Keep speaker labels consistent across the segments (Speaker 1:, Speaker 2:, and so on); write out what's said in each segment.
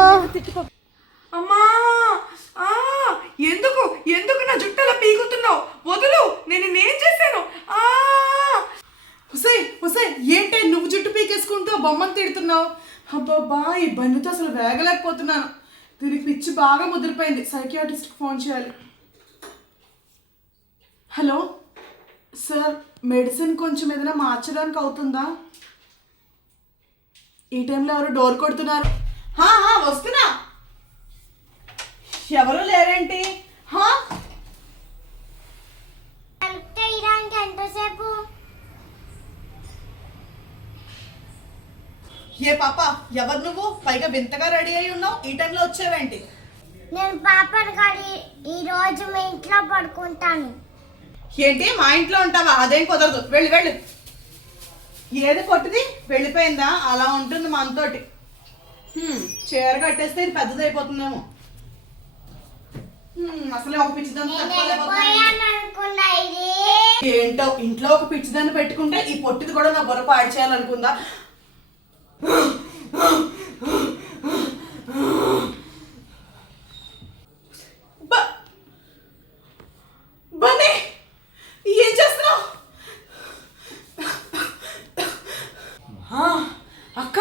Speaker 1: అమ్మా.
Speaker 2: అమ్మా ఆ, ఎందుకు ఎందుకు నా జుట్టు అలా పీకుతున్నావు? వదులు నేను నేనేం చేశాను? ఆ.
Speaker 1: హుసే హుసే ఏంటే నువ్వు జుట్టు పీకేసుకుంటూ బొమ్మను తిడుతున్నావు? అబ్బబ్బా ఈ బండితో అసలు వేగలేకపోతున్నాను. దీనికి పిచ్చి బాగా ముదిరిపోయింది. సైకియాట్రిస్ట్కి ఫోన్ చేయాలి. హలో? సార్ మెడిసిన్ కొంచెం ఏదైనా మార్చడానికి అవుతుందా? ఈ టైంలో ఎవరు డోర్ కొడుతున్నారు. వస్తున్నా. ఎవరు లేరేంటి? ఏ పాప ఎవరు నువ్వు? పైగా వింతగా రెడీ అయి ఉన్నావు. ఈ టైంలో వచ్చావేంటి?
Speaker 3: నేను పాపను కాడి ఈ రోజు మీ ఇంట్లో పడుకుంటాను.
Speaker 1: ఏంటి? మా ఇంట్లో ఉంటావా? అదేం కుదరదు. వెళ్ళి వెళ్ళు. ఏది కొట్టిది? వెళ్ళిపోయిందా? అలా ఉంటుంది మనతోటి. చీర కట్టేస్తే ఇది పెద్దదైపోతుందేమో హ్మ్, అసలే ఒక పిచ్చిదాన్ని ఏంటో ఇంట్లో ఒక పిచ్చిదాన్ని పెట్టుకుంటే ఈ పొట్టిది కూడా నా బుర్ర పాడు చేయాలనుకుందా? బ- బన్నీ ఏం చేస్తున్నావు? ఆ, అక్క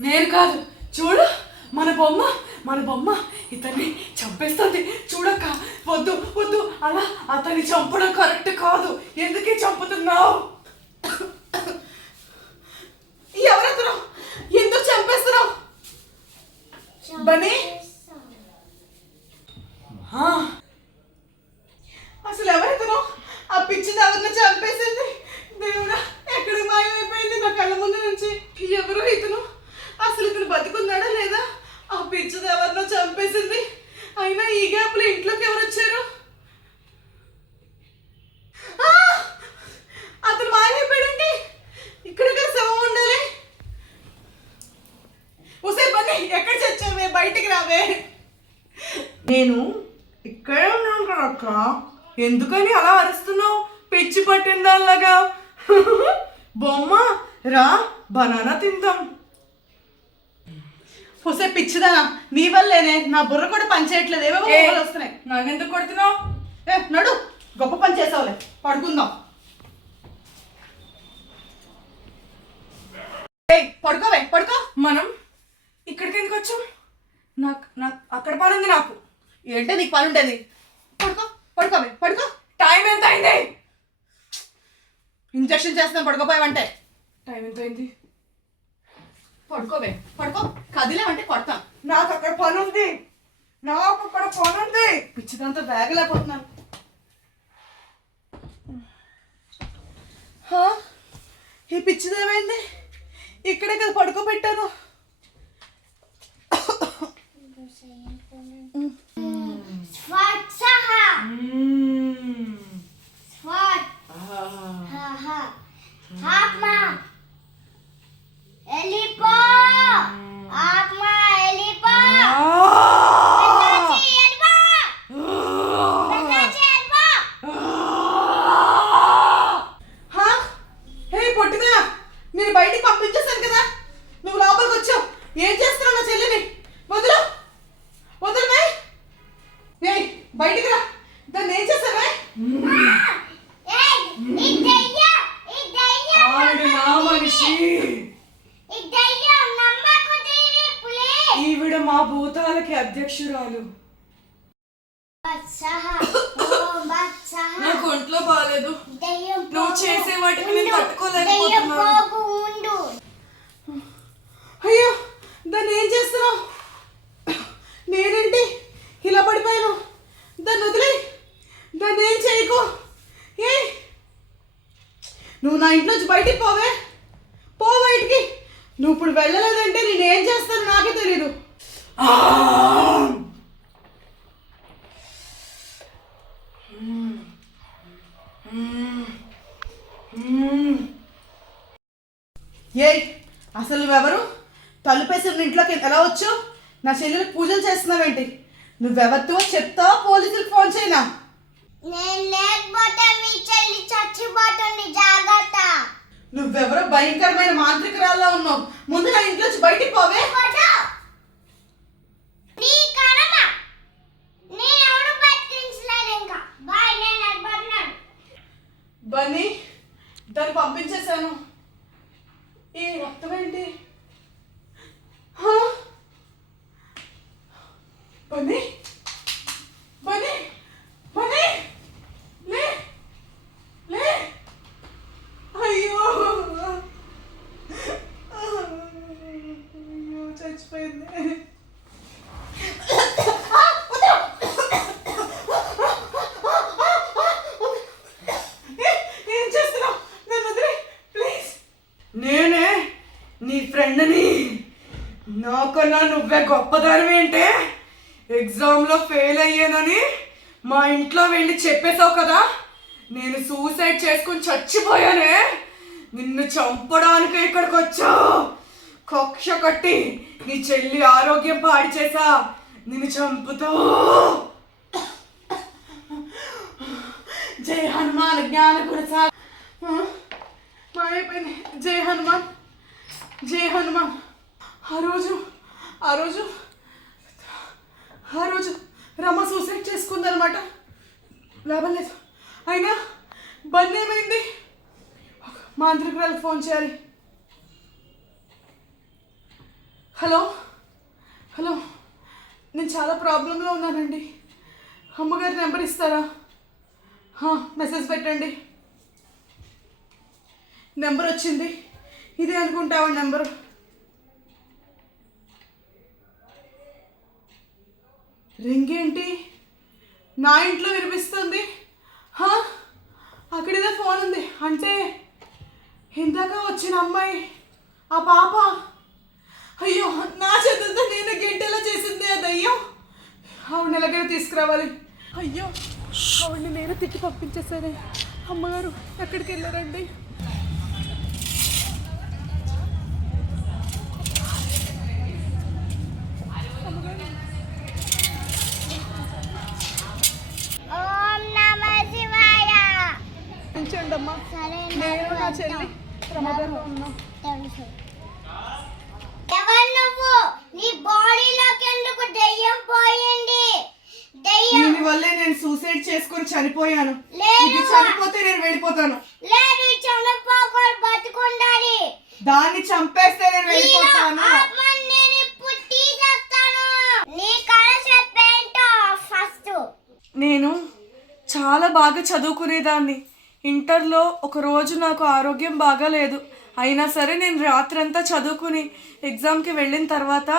Speaker 1: నేను కాదు. చూడు మన బొమ్మ మన బొమ్మ ఇతన్ని చంపేస్తుంది. చూడక్క వద్దు వద్దు. అలా అతన్ని చంపడం కరెక్ట్ కాదు. ఎందుకే చంపుతున్నావు ఎవరెత్తరు ఎందుకు చంపేస్తున్నావు బన్నీ ఆ, అసలు ఎవరైతేనో ఆ పిచ్చి ఎవరిని చంపేసింది దేవుడా ఎక్కడికి మాయమైపోయింది నా కళ్ళ ముందు నుంచి ఎవరు ఇతను అసలు ఇతను బతికున్నాడా లేదా ఆ పిచ్చిది ఎవరినో చంపేసింది అయినా ఈ గ్యాప్లో ఇంట్లోకి ఎవరు వచ్చారు ఆ! అతను మాయమైపోయాడండి ఇక్కడ కదా శవం ఉండాలి ఉసే పని ఎక్కడ చచ్చావే బయటికి రావే నేను ఇక్కడే ఉన్నాను కదా అక్క ఎందుకని అలా అరుస్తున్నావు? పిచ్చి పట్టిందాల్లాగా బొమ్మ రా బనానా తిందాం. హుసే పిచ్చిదా నీ వల్లేనే నా బుర్ర కూడా పనిచేయట్లేదు ఏవేవో
Speaker 2: ఏ,
Speaker 1: ఊహలు వస్తున్నాయి.
Speaker 2: నాకెందుకు కొడుతున్నావు?
Speaker 1: ఏ నడు గొప్ప పని చేసావులే. పడుకుందాం. ఏయ్ పడుకోవే పడుకో.
Speaker 2: మనం ఇక్కడికి ఎందుకు వచ్చాం? నాకు నాకు అక్కడ పని ఉంది నాకు.
Speaker 1: ఏంటే నీకు పని పడుకోవే పడుకో.
Speaker 2: టైం ఎంత అయింది
Speaker 1: ఇంజక్షన్ చేస్తాను పడుకోపోయావంటే.
Speaker 2: టైం ఎంత అయింది
Speaker 1: పడుకోవే పడుకో. కదిలేమంటే కొడతాం.
Speaker 2: నాకు అక్కడ పని ఉంది నాకు అక్కడ పని ఉంది
Speaker 1: పిచ్చిదంతా వేగలేకపోతున్నాను. హా? ఈ పిచ్చిదేమైంది? ఇక్కడే కదా పడుకోబెట్టాను
Speaker 3: స్వచ్ఛహ
Speaker 2: మ్మ్.
Speaker 3: స్వచ్ఛహ ఆత్మ ఎలిపో ఆత్మ ఎలిపో పెద్దచి ఎలిపో పెద్దచి ఎలిపో
Speaker 1: హా? హే పొట్టిదా నేను బయటికి పంపించేశాను కదా నువ్వు లోపలికి వచ్చావు ఏం చేస్తున్నావు నా చెల్లిని వదులు వదులుమే ఏయ్ బయటికి రా దాన్ని ఏం చేశావే
Speaker 3: ఏయ్ ఈ దయ్యం ఈ దయ్యం
Speaker 2: ఆవిడ నా మనిషి. ఈవిడ మా భూతాలకి అధ్యక్షురాలు. నాకు ఒంట్లో బాగాలేదు నువ్వు. చేసే వాటికి నేను. తట్టుకోలేకపోతున్నాను.
Speaker 1: అయ్యో దాన్ని ఏం చేస్తున్నావు? నేనేంటి? ఇలా పడిపోయాను. దాన్ని వదిలే దాన్ని ఏం చేయకు? ఏ నువ్వు నా ఇంట్లో నుంచి బయటికి పోవే. బయటికి నువ్వు ఇప్పుడు వెళ్ళలేదంటే నేను ఏం చేస్తాను నాకే తెలీదు. ఏయ్ అసలు నువ్వెవరు? తలుపేసి ఇంట్లోకి ఎలా వచ్చావు? నా చెల్లెలకు పూజలు చేస్తున్నావేంటి? నువ్వెవరితో చెప్తావా పోలీసులకు ఫోన్ చేయనా? నువ్వెవరో భయంకరమైన మాంత్రికురాల్లా ఉన్నావు. ముందు నా ఇంట్లోంచి బయటికి పోవే.
Speaker 3: బన్నీ
Speaker 1: దాన్ని పంపించేశాను. ఈ రక్తం ఏంటి? బన్నీ?
Speaker 2: నేనే నీ ఫ్రెండ్ని. నాకన్నా నువ్వే గొప్పదానివి ఏంటే ఎగ్జామ్లో ఫెయిల్ అయ్యానని మా ఇంట్లో వెళ్ళి చెప్పేశావు కదా. నేను సూసైడ్ చేసుకుని చచ్చిపోయానే. నిన్ను చంపడానికి ఇక్కడికి వచ్చావు కక్ష కట్టి నీ చెల్లి ఆరోగ్యం పాడు చేసా. నిన్ను చంపుతా.
Speaker 1: జై హనుమాన్ జ్ఞాన గురసా మాయపోయింది. జై హనుమాన్ జై హనుమాన్. ఆ రోజు ఆ రోజు ఆ రోజు రమ సూసైడ్ చేసుకుందనమాట. లాభం లేదు. అయినా బంద్ ఏమైంది? మాంత్రికురాలకు ఫోన్ చేయాలి. హలో? హలో? నేను చాలా ప్రాబ్లంలో ఉన్నానండి. అమ్మగారి నెంబర్ ఇస్తారా? మెసేజ్ పెట్టండి. నెంబర్ వచ్చింది. ఇదే అనుకుంటావా నెంబర్? రింగ్ ఏంటి నా ఇంట్లో వినిపిస్తుంది. అక్కడేదో ఫోన్ ఉంది అంటే ఇందాక వచ్చిన అమ్మాయి ఆ పాప అయ్యో నా చేతులతో నేను గంటెలా చేసింది అది అయ్యో. ఆవిడ ఎలాగైనా తీసుకురావాలి. అయ్యో ఆవిడని నేను తిట్టి పంపించేసానే అమ్మగారు ఎక్కడికి వెళ్ళారండి? అమ్మా
Speaker 3: సరే
Speaker 1: నేను
Speaker 3: నాకు
Speaker 1: నా
Speaker 3: అర్థం.
Speaker 1: చెల్లి ప్రమాదంలో ఉన్నాం
Speaker 3: తెలుసు ఎవరు నువ్వు నీ బాడీలోకి ఎందుకు దెయ్యం పోయింది.
Speaker 2: దీని వల్లే నేను సూసైడ్ చేసుకొని చనిపోయాను. ఇది చనిపోతే నేను వెళ్ళిపోతాను.
Speaker 3: లేదు చనిపోకూడదు బతుకుండాలి.
Speaker 2: దాన్ని చంపేస్తే నేను వెళ్ళిపోతాను?
Speaker 3: నేను
Speaker 2: చాలా బాగా చదువుకునేదాన్ని. ఇంటర్లో ఒక రోజు నాకు ఆరోగ్యం బాగాలేదు. అయినా సరే నేను రాత్రంతా చదువుకుని ఎగ్జామ్కి వెళ్ళిన తర్వాత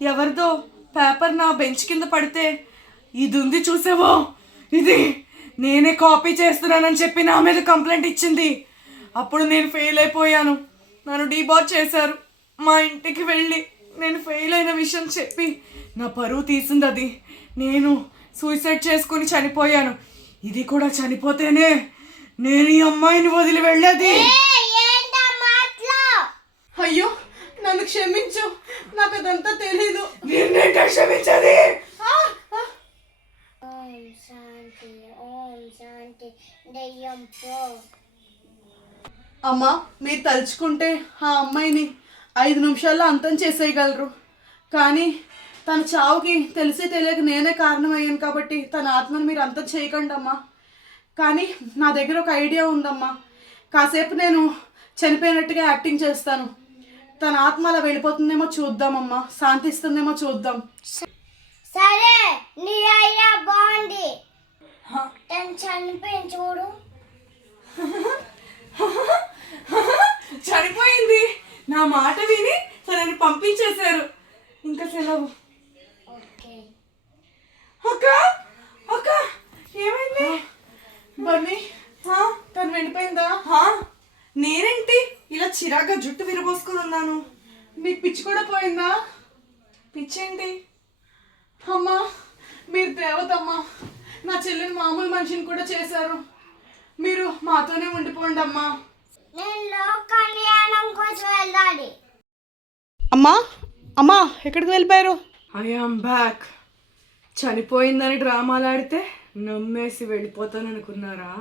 Speaker 2: ఎవరిదో పేపర్ నా బెంచ్ కింద పడితే ఇది ఉంది చూసావో? ఇది నేనే కాపీ చేస్తున్నానని చెప్పి నా మీద కంప్లైంట్ ఇచ్చింది. అప్పుడు నేను ఫెయిల్ అయిపోయాను. నన్ను డీబాట్ చేశారు. మా ఇంటికి వెళ్ళి నేను ఫెయిల్ అయిన విషయం చెప్పి నా పరువు తీసింది అది. నేను సూసైడ్ చేసుకుని చనిపోయాను. ఇది కూడా చనిపోతేనే నేను ఈ అమ్మాయిని వదిలి వెళ్ళేది.
Speaker 1: అయ్యో నన్ను క్షమించు. నాకు అదంతా తెలీదు.
Speaker 2: క్షమించది?
Speaker 1: ఆ, ఆ.
Speaker 3: ఓం శాంతి ఓం శాంతి దెయ్యం పో.
Speaker 1: అమ్మా మీరు తలుచుకుంటే ఆ అమ్మాయిని ఐదు నిమిషాల్లో అంతం చేసేయగలరు. కానీ తన చావుకి తెలిసి తెలియక నేనే కారణమయ్యాను కాబట్టి తన ఆత్మను మీరు అంతం చేయకండి అమ్మా. కానీ నా దగ్గర ఒక ఐడియా ఉందమ్మా. కాసేపు నేను చనిపోయినట్టుగా యాక్టింగ్ చేస్తాను. తన ఆత్మ అలా వెళ్ళిపోతుందేమో చూద్దామమ్మా. శాంతిస్తుందేమో చూద్దాం.
Speaker 3: సరే నీ ఐడియా బాగుంది. తను చనిపోయి చూడు.
Speaker 2: చనిపోయింది. నా మాట విని తనని పంపించేశారు. ఇంకా సెలవు.
Speaker 3: ఓకే.
Speaker 2: అక్క అక్క ఏమైంది?
Speaker 1: బన్నీ
Speaker 2: హా?
Speaker 1: తను వెళ్ళిపోయిందా?
Speaker 2: హా? నేనేంటి ఇలా చిరాగ్గా జుట్టు విరబోసుకుని ఉన్నాను?
Speaker 1: మీకు పిచ్చి కూడా పోయిందా?
Speaker 2: పిచ్చేంటి?
Speaker 1: అమ్మా మీరు దేవతమ్మా. నా చెల్లిని మామూలు మనిషిని కూడా చేశారు. మీరు మాతోనే ఉండిపోండి అమ్మా.
Speaker 3: నేను లోక కళ్యాణం కోసం వెళ్ళాలి.
Speaker 1: అమ్మా అమ్మా ఎక్కడికి వెళ్ళిపోయారు?
Speaker 2: ఐ ఆమ్ బ్యాక్ చనిపోయిందని డ్రామాలు ఆడితే నమ్మేసి వెళ్ళిపోతాను అనుకున్నారా